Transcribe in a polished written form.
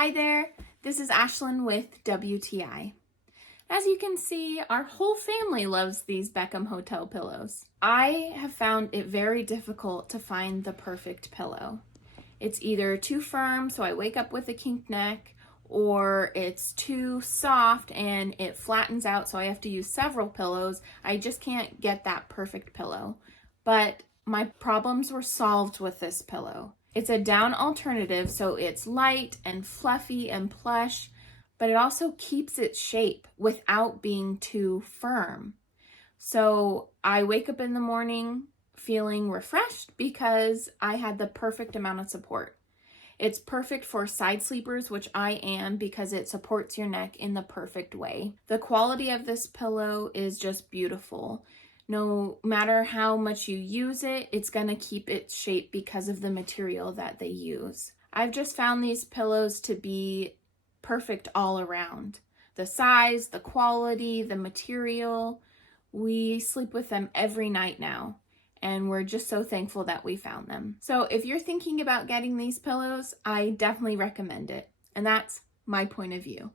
Hi there, this is Ashlyn with WTI. As you can see, our whole family loves these Beckham Hotel pillows. I have found it very difficult to find the perfect pillow. It's either too firm, so I wake up with a kinked neck, or it's too soft and it flattens out, so I have to use several pillows. I just can't get that perfect pillow. But my problems were solved with this pillow. It's a down alternative, so it's light and fluffy and plush, but it also keeps its shape without being too firm. So I wake up in the morning feeling refreshed because I had the perfect amount of support. It's perfect for side sleepers, which I am, because it supports your neck in the perfect way. The quality of this pillow is just beautiful. No matter how much you use it, it's gonna keep its shape because of the material that they use. I've just found these pillows to be perfect all around. The size, the quality, the material. We sleep with them every night now, and we're just so thankful that we found them. So if you're thinking about getting these pillows, I definitely recommend it. And that's my point of view.